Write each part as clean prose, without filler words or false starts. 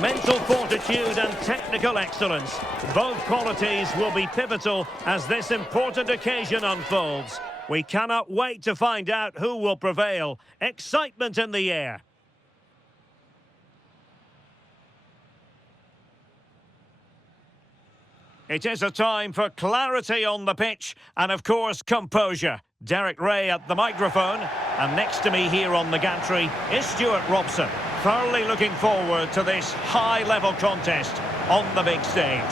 Mental fortitude and technical excellence. Both qualities will be pivotal as this important occasion unfolds. We cannot wait to find out who will prevail. Excitement in the air. It is a time for clarity on the pitch and, of course, composure. Derek Ray at the microphone, and next to me here on the gantry is Stuart Robson. Thoroughly looking forward to this high-level contest on the big stage.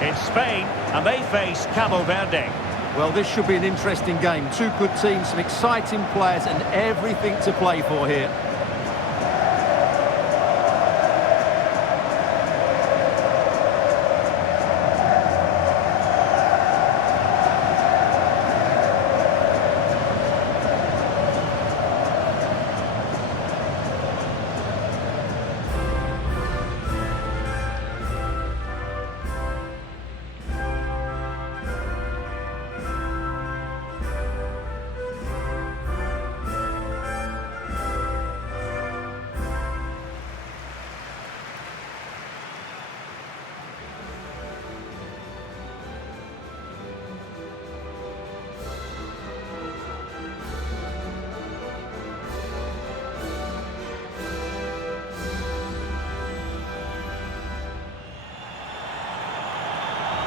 It's Spain, and they face Cabo Verde. Well, this should be an interesting game. Two good teams, some exciting players, and everything to play for here.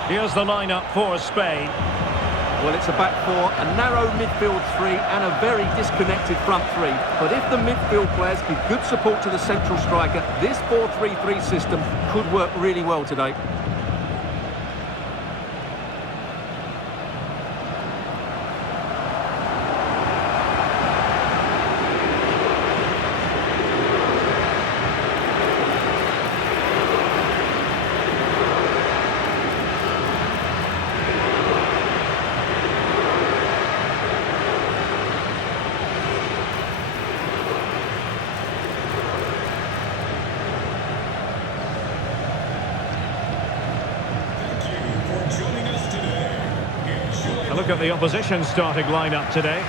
Here's the lineup for Spain. Well, it's a back four, a narrow midfield three and a very disconnected front three. But if the midfield players give good support to the central striker, this 4-3-3 system could work really well today. A look at the opposition starting lineup today.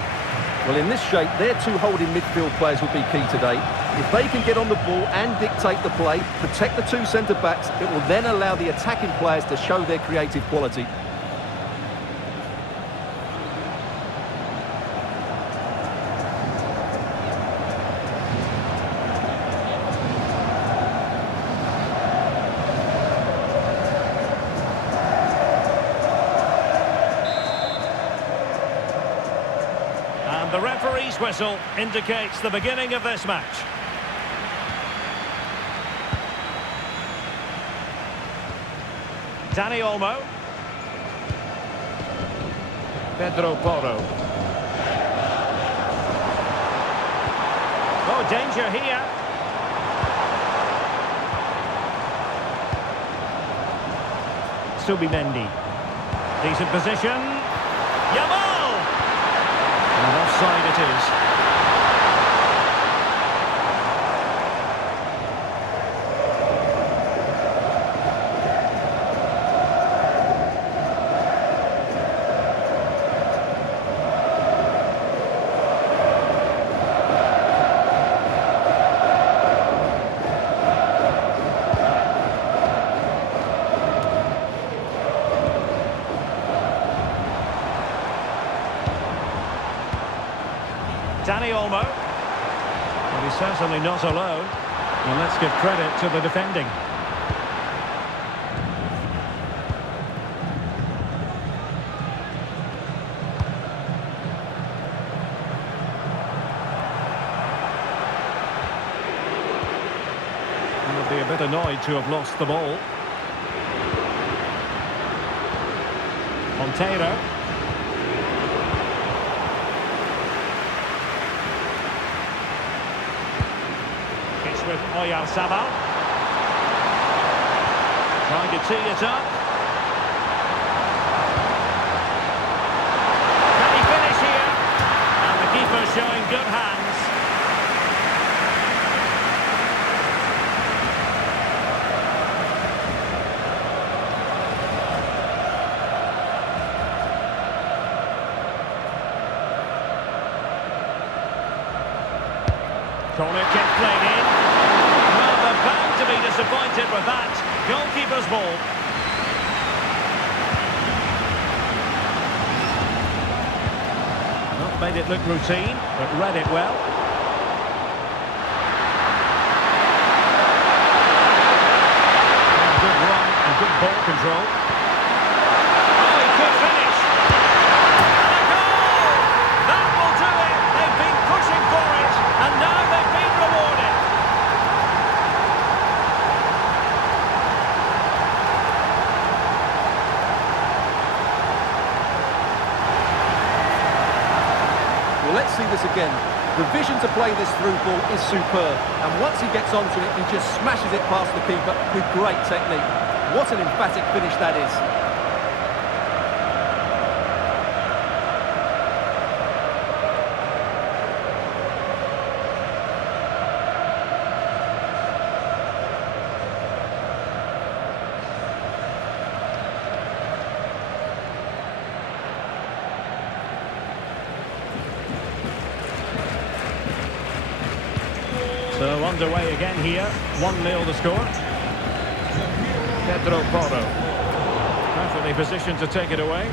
Well, in this shape, their two holding midfield players will be key today. If they can get on the ball and dictate the play, protect the two centre-backs, it will then allow the attacking players to show their creative quality. The referee's whistle indicates the beginning of this match. Dani Olmo. Pedro Porro. Oh, danger here. Subimendi. Decent position. Yamal! And offside it is. Dani Olmo. Well, he's certainly not alone. And let's give credit to the defending. He would be a bit annoyed to have lost the ball. Monteiro. With Oyarzabal. Trying to tee it up. Can he finish here? And the keeper showing good hands. Corner kick played in. Well, they're bound to be disappointed with Goalkeeper's ball. Not made it look routine, but read it well. Good run and good ball control. Oh, he could finish. And a goal! That will do it. They've been pushing for it, and now they've been rewarded. Well, let's see this again. The vision to play this through ball is superb, and once he gets onto it, he just smashes it past the keeper with great technique. What an emphatic finish that is. So underway again here, 1-0 the score. Pedro Porro, perfectly positioned to take it away.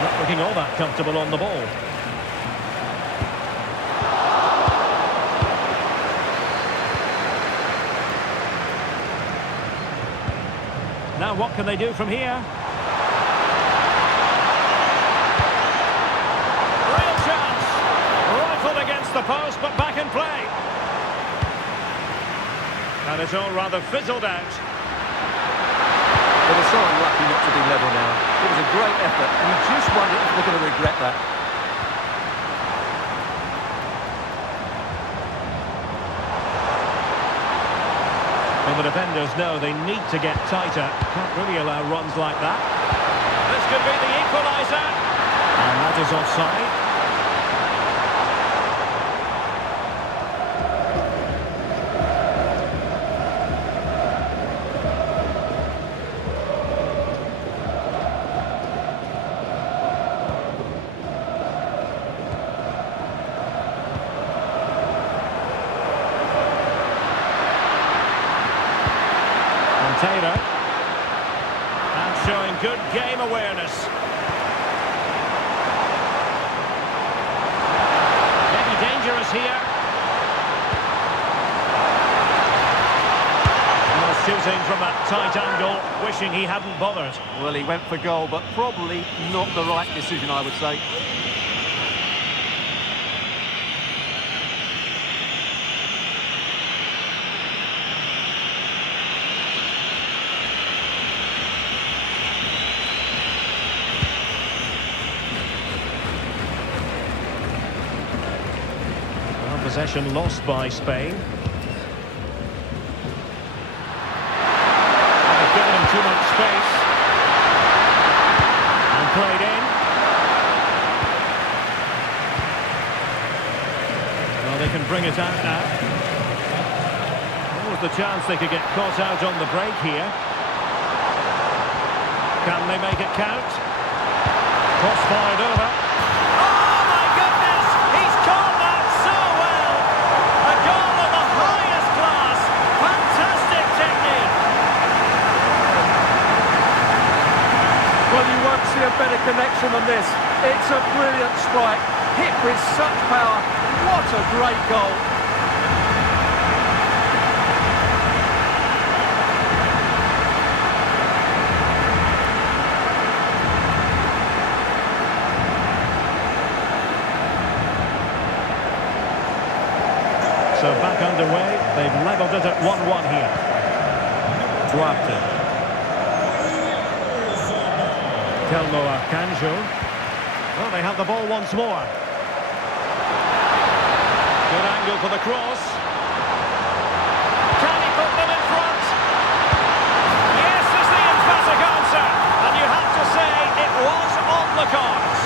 Not looking all that comfortable on the ball. Now what can they do from here? Real chance! Rifled against the post, but back in play. And it's all rather fizzled out. Well, they're so unlucky not to be level now. It was a great effort, and you just wonder if they're going to regret that. Well, the defenders know they need to get tighter. Can't really allow runs like that. This could be the equaliser. And that is offside. Taylor, and showing good game awareness. Maybe dangerous here. Well, shooting from that tight angle, wishing he hadn't bothered. Well, he went for goal, but probably not the right decision, I would say. Possession lost by Spain. They've given him too much space. And played in. Well, they can bring it out now. There was the chance they could get caught out on the break here. Can they make it count? Cross fired over. A better connection than this. It's a brilliant strike, hit with such power. What a great goal. So back underway, they've levelled it at 1-1 here. Duarte. Telmo Arcanjo. Well, they have the ball once more. Good angle for the cross. Can he put them in front? Yes, is the emphatic answer. And you have to say it was on the cards.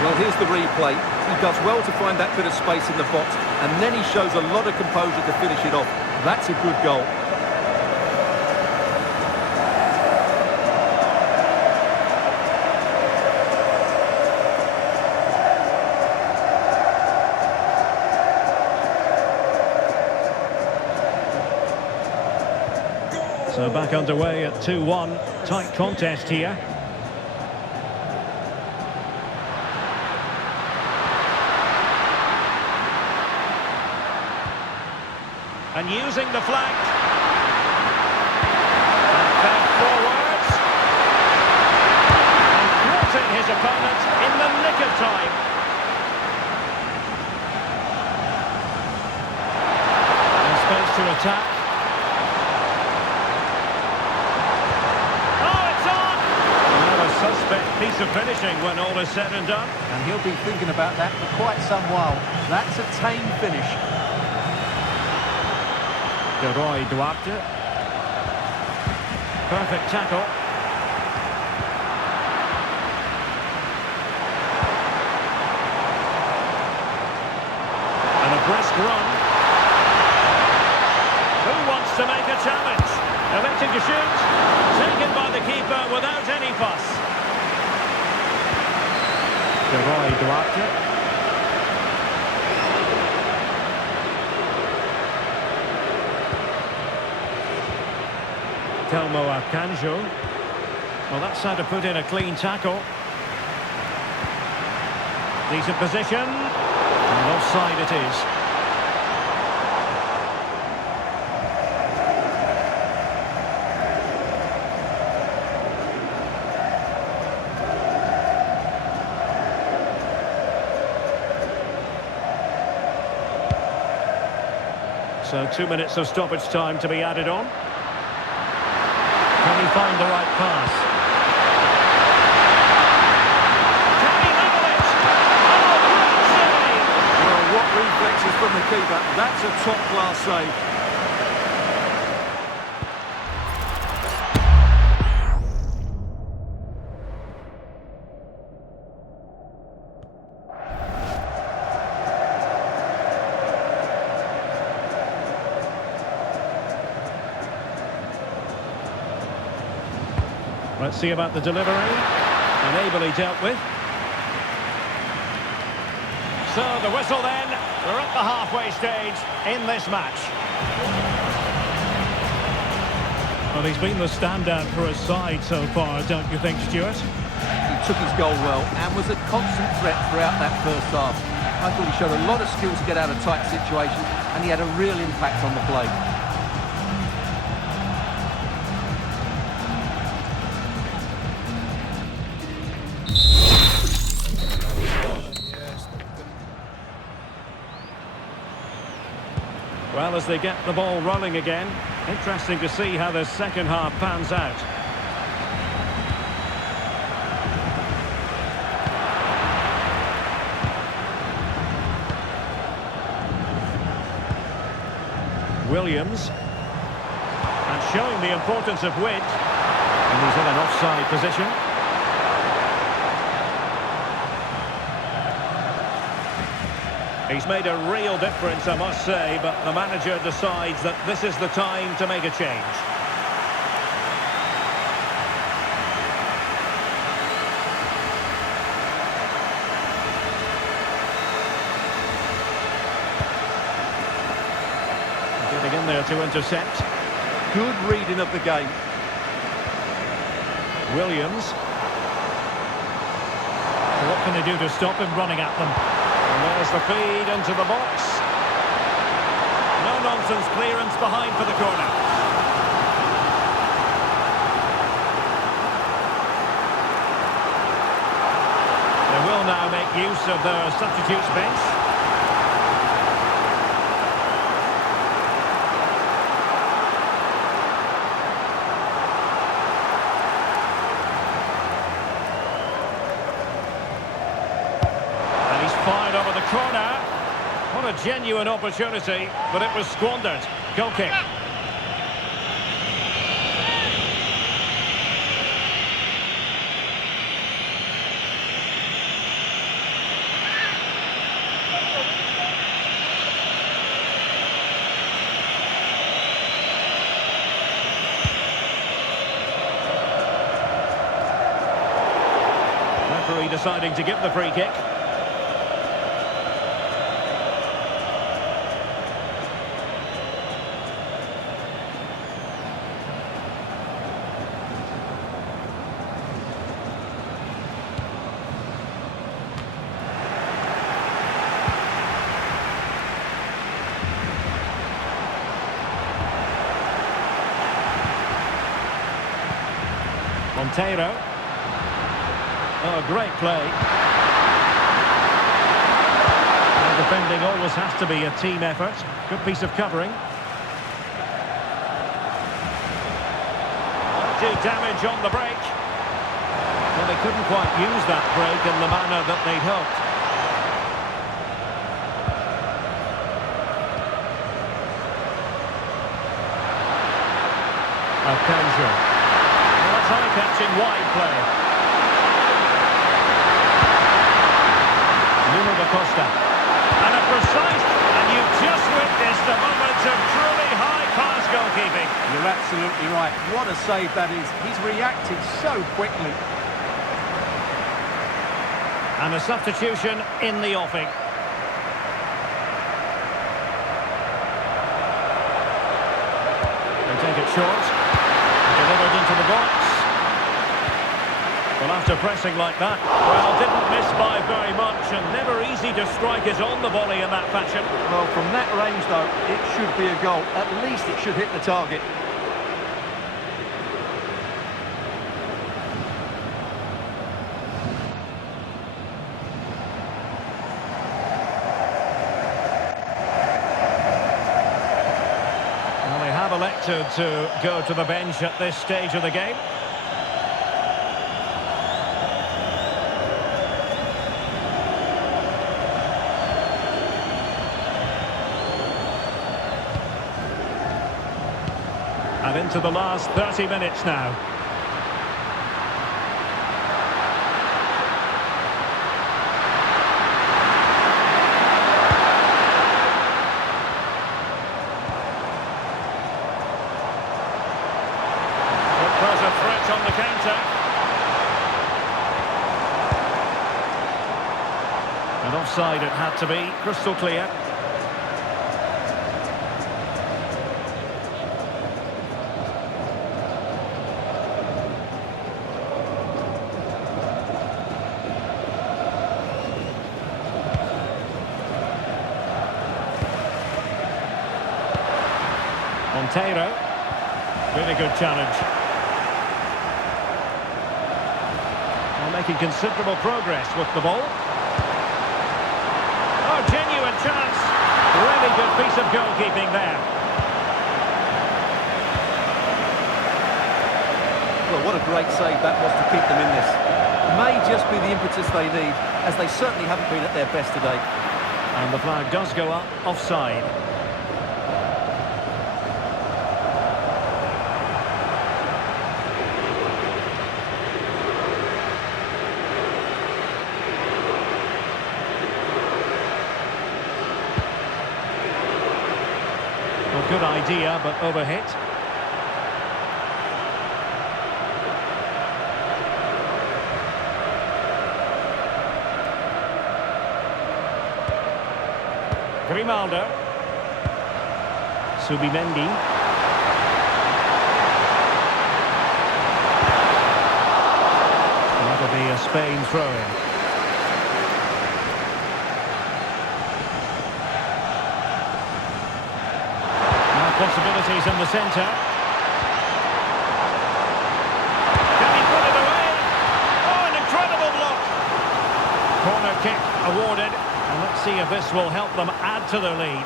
Well, here's the replay. He does well to find that bit of space in the box, and then he shows a lot of composure to finish it off. That's a good goal. So back underway at 2-1. Tight contest here. And using the flank. And fed forwards. And thwarting his opponent in the nick of time. And space to attack. Suspect piece of finishing when all is said and done. And he'll be thinking about that for quite some while. That's a tame finish. Roy Duarte. Perfect tackle. And a brisk run. Who wants to make a challenge? Electing to shoot. Taken by the keeper without any fuss. Roy Duarte. Telmo Akanjo. Well, that's how to put in a clean tackle. Decent position. And offside it is. So 2 minutes of stoppage time to be added on. Can he find the right pass? Can he level it? Oh, great save! Well, what reflexes from the keeper. That's a top-class save. Let's see about the delivery. And ably dealt with. So the whistle then. We're at the halfway stage in this match. Well, he's been the standout for his side so far, don't you think, Stuart? He took his goal well and was a constant threat throughout that first half. I thought he showed a lot of skill to get out of tight situations, and he had a real impact on the play. Well, as they get the ball rolling again, interesting to see how the second half pans out. Williams. And showing the importance of width. And he's in an offside position. He's made a real difference, I must say, but the manager decides that this is the time to make a change. Getting in there to intercept. Good reading of the game. Williams. What can they do to stop him running at them? And there's the feed into the box. No-nonsense clearance behind for the corner. They will now make use of their substitutes bench. Fired over the corner. What a genuine opportunity, but it was squandered. Goal kick. deciding to give the free kick. Monteiro. Oh, great play. And defending always has to be a team effort. Good piece of covering. Won't do damage on the break. Well, they couldn't quite use that break in the manner that they'd hoped. Akanjo. Eye-catching wide play. Nuno da Costa. And a precise, and you just witnessed a moment of truly high-class goalkeeping. You're absolutely right. What a save that is. He's reacted so quickly. And a substitution in the offing. They take it short. Delivered into the box. Well, after pressing like that, well, didn't miss by very much, and never easy to strike it on the volley in that fashion. Well, from that range, though, it should be a goal. At least it should hit the target. Well, they have elected to go to the bench at this stage of the game. And into the last 30 minutes now. There's a threat on the counter. And offside it had to be, crystal clear. Monteiro, really good challenge. Well, making considerable progress with the ball. Oh, genuine chance. Really good piece of goalkeeping there. Well, what a great save that was to keep them in this. May just be the impetus they need, as they certainly haven't been at their best today. And the flag does go up, offside. Good idea, but overhit. Grimaldo. Subimendi. That'll be a Spain throw-in. Possibilities in the centre. Can he put it away? Oh, an incredible block. Corner kick awarded. And let's see if this will help them add to their lead.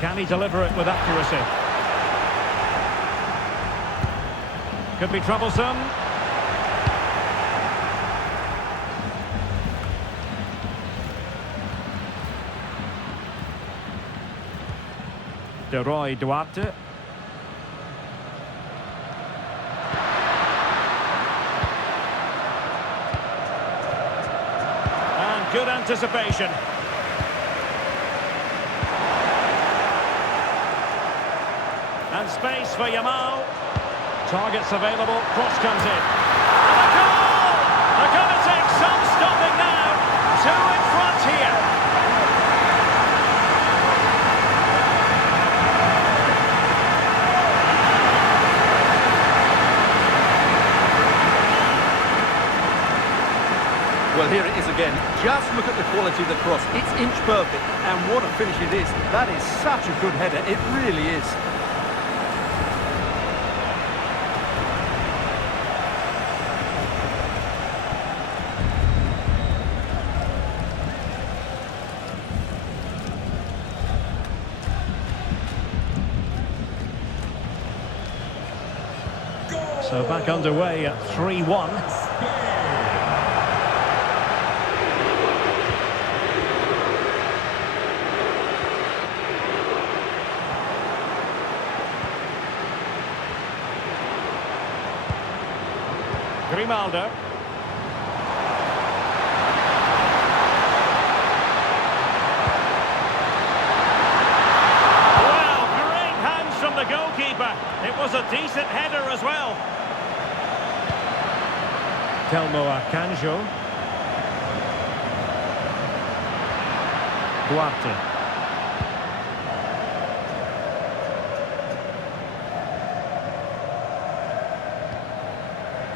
Can he deliver it with accuracy? Could be troublesome. De Roy Duarte. And good anticipation. And space for Yamal. Targets available, cross comes in. And a goal! They're going to take some stopping now. Two in front here. Well, here it is again. Just look at the quality of the cross. It's inch perfect, and what a finish it is. That is such a good header. It really is. So back underway at 3-1. Grimaldo. Well, great hands from the goalkeeper. It was a decent header as well. Telmo Akanjo. Duarte.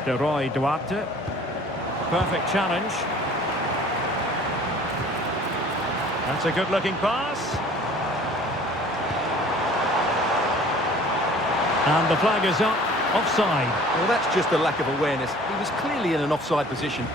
De Roy Duarte. Perfect challenge. That's a good-looking pass. And the flag is up. Offside. Well, that's just a lack of awareness. He was clearly in an offside position.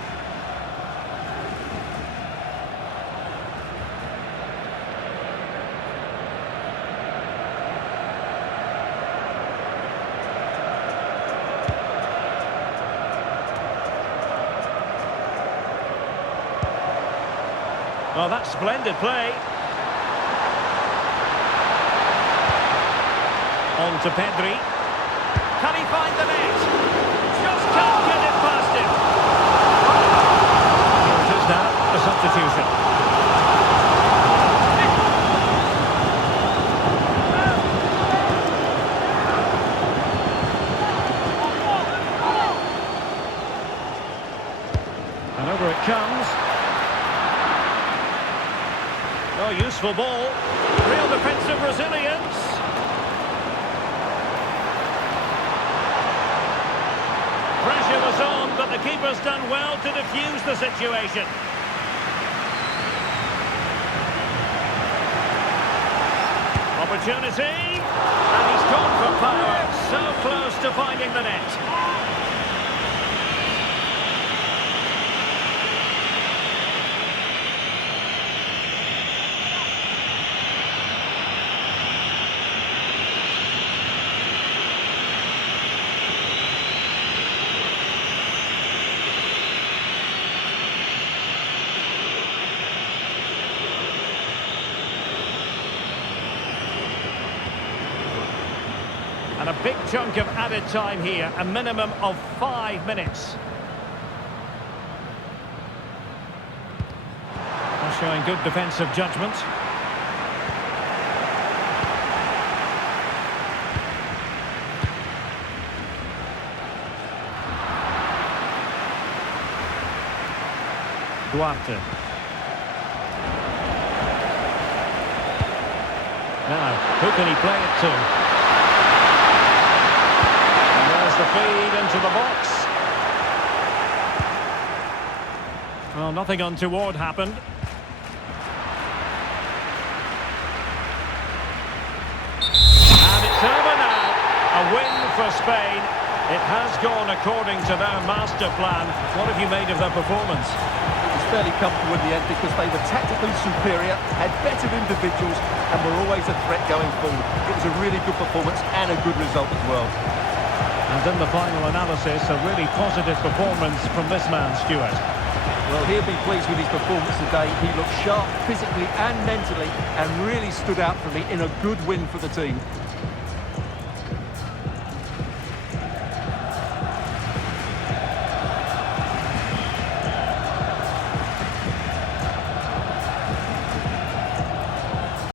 Oh, that's splendid play. On to Pedri. Can he find the net? Just can't get it past him. Here it is now, the substitution. And over it comes. Oh, useful ball. Real defensive resilience. Pressure was on, but the keeper's done well to defuse the situation. Opportunity. And he's gone for power. So close to finding the net. And a big chunk of added time here, a minimum of 5 minutes. They're showing good defensive judgment. Duarte. Now, who can he play it to? The feed into the box. Well, nothing untoward happened. And it's over now. A win for Spain. It has gone according to their master plan. What have you made of their performance? It was fairly comfortable in the end because they were tactically superior, had better individuals, and were always a threat going forward. It was a really good performance and a good result as well. And in the final analysis, a really positive performance from this man, Stuart. Well, he'll be pleased with his performance today. He looked sharp physically and mentally and really stood out for me in a good win for the team.